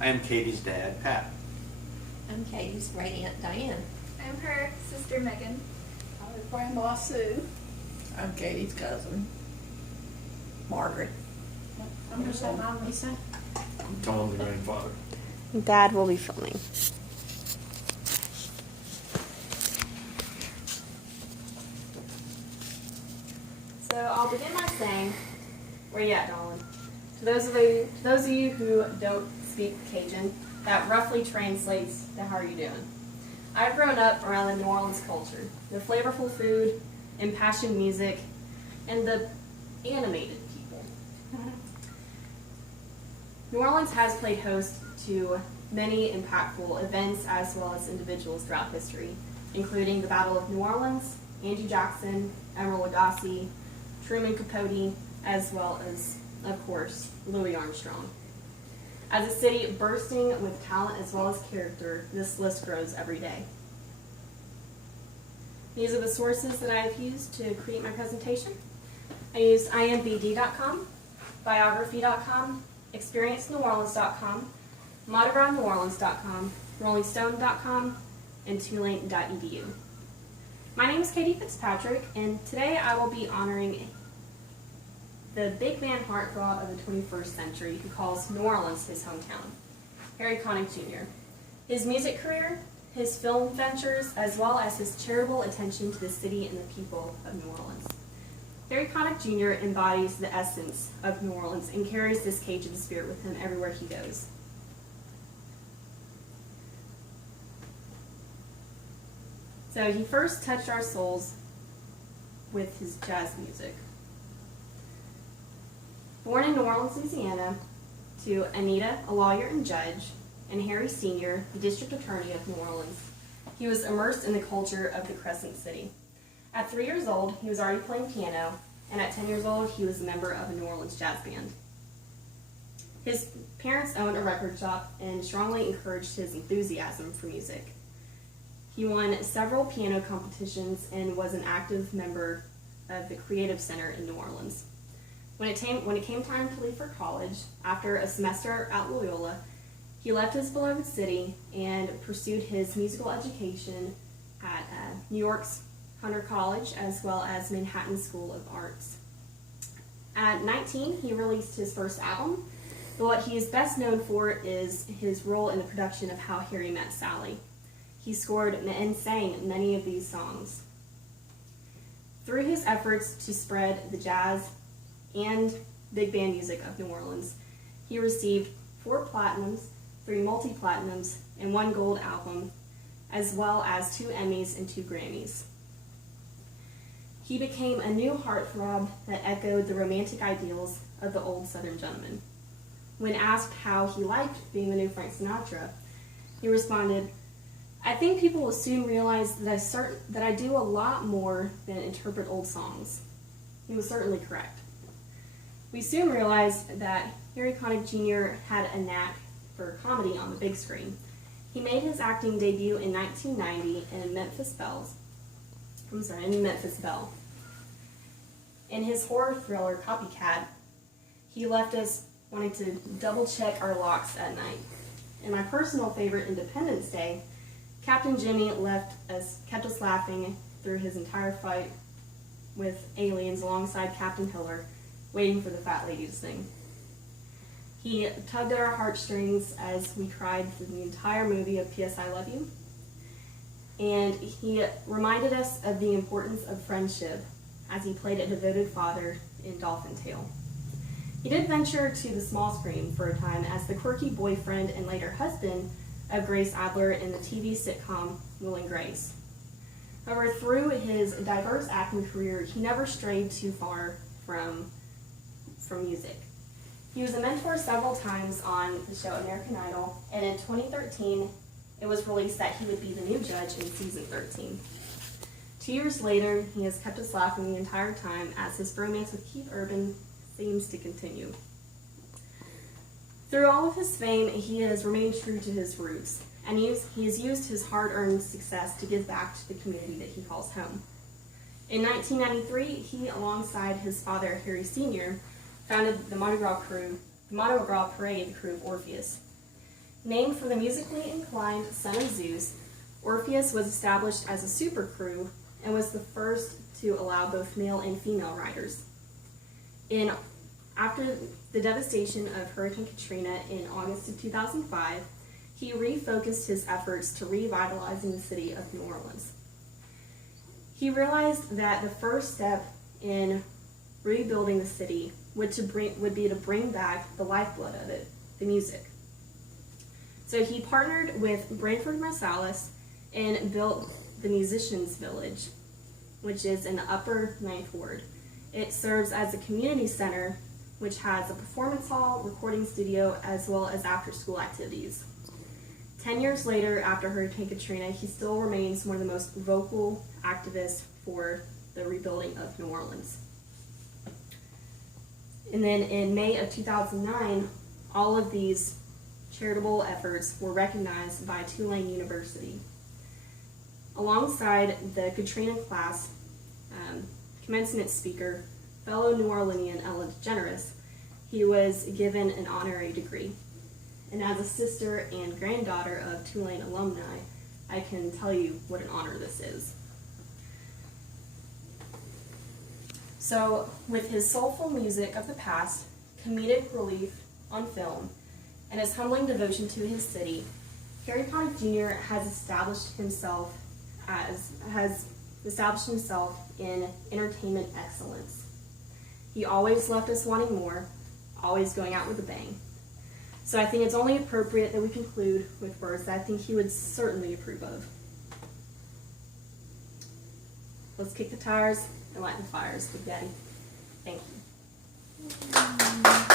I am Katie's dad, Pat. I'm Katie's great aunt Diane. I'm her sister Megan. I'm Grandma Sue. I'm Katie's cousin, Margaret. I'm her stepmom, Lisa. I'm Tom's grandfather. Dad will be filming. So I'll begin by saying, where you at, Dolan? To those of you who don't speak Cajun, that roughly translates to how are you doing. I've grown up around the New Orleans culture, the flavorful food, impassioned music, and the animated people. New Orleans has played host to many impactful events as well as individuals throughout history, including the Battle of New Orleans, Andrew Jackson, Emeril Lagasse, Truman Capote, as well as, of course, Louis Armstrong. As a city bursting with talent as well as character, this list grows every day. These are the sources that I have used to create my presentation. I used imbd.com, biography.com, experienceneworleans.com, modaroundneworleans.com, rollingstone.com, and tulane.edu. My name is Katie Fitzpatrick, and today I will be honoring the big man heartthrob of the 21st century who calls New Orleans his hometown, Harry Connick Jr. His music career, his film ventures, as well as his charitable attention to the city and the people of New Orleans. Harry Connick Jr. embodies the essence of New Orleans and carries this Cajun spirit with him everywhere he goes. So he first touched our souls with his jazz music. Born in New Orleans, Louisiana, to Anita, a lawyer and judge, and Harry Sr., the district attorney of New Orleans, he was immersed in the culture of the Crescent City. At 3 years old, he was already playing piano, and at 10 years old, he was a member of a New Orleans jazz band. His parents owned a record shop and strongly encouraged his enthusiasm for music. He won several piano competitions and was an active member of the Creative Center in New Orleans. When it came time to leave for college, after a semester at Loyola, he left his beloved city and pursued his musical education at New York's Hunter College as well as Manhattan School of Arts. At 19, he released his first album, but what he is best known for is his role in the production of How Harry Met Sally. He scored and sang many of these songs. Through his efforts to spread the jazz and big band music of New Orleans, he received 4 platinums, 3 multi-platinums, and 1 gold album, as well as 2 Emmys and 2 Grammys. He became a new heartthrob that echoed the romantic ideals of the old Southern gentleman. When asked how he liked being the new Frank Sinatra, he responded, "I think people will soon realize that I do a lot more than interpret old songs." He was certainly correct. We soon realized that Harry Connick Jr. had a knack for comedy on the big screen. He made his acting debut in 1990 in Memphis Belle. In his horror thriller Copycat, he left us wanting to double check our locks at night. In my personal favorite, Independence Day, Captain Jimmy kept us laughing through his entire fight with aliens alongside Captain Hiller, waiting for the fat lady to sing. He tugged at our heartstrings as we cried through the entire movie of P.S. I Love You. And he reminded us of the importance of friendship as he played a devoted father in Dolphin Tale. He did venture to the small screen for a time as the quirky boyfriend and later husband of Grace Adler in the TV sitcom Will and Grace. However, through his diverse acting career, he never strayed too far from music. He was a mentor several times on the show American Idol, and in 2013, it was released that he would be the new judge in season 13. 2 years later, he has kept us laughing the entire time as his bromance with Keith Urban seems to continue. Through all of his fame, he has remained true to his roots, and he has used his hard-earned success to give back to the community that he calls home. In 1993, he, alongside his father, Harry Sr., founded the Mardi Gras Parade crew of Orpheus. Named for the musically inclined son of Zeus, Orpheus was established as a super crew and was the first to allow both male and female riders. After the devastation of Hurricane Katrina in August of 2005, he refocused his efforts to revitalizing the city of New Orleans. He realized that the first step in rebuilding the city would be to bring back the lifeblood of it, the music. So he partnered with Branford Marsalis and built the Musicians Village, which is in the upper Ninth Ward. It serves as a community center, which has a performance hall, recording studio, as well as after-school activities. 10 years later, after Hurricane Katrina, he still remains one of the most vocal activists for the rebuilding of New Orleans. And then in May of 2009, all of these charitable efforts were recognized by Tulane University. Alongside the Katrina class commencement speaker, fellow New Orleanian Ellen DeGeneres, he was given an honorary degree. And as a sister and granddaughter of Tulane alumni, I can tell you what an honor this is. So, with his soulful music of the past, comedic relief on film, and his humbling devotion to his city, Harry Potter Jr. has established himself in entertainment excellence. He always left us wanting more, always going out with a bang. So I think it's only appropriate that we conclude with words that I think he would certainly approve of. Let's kick the tires and light the fires with Daddy. Thank you.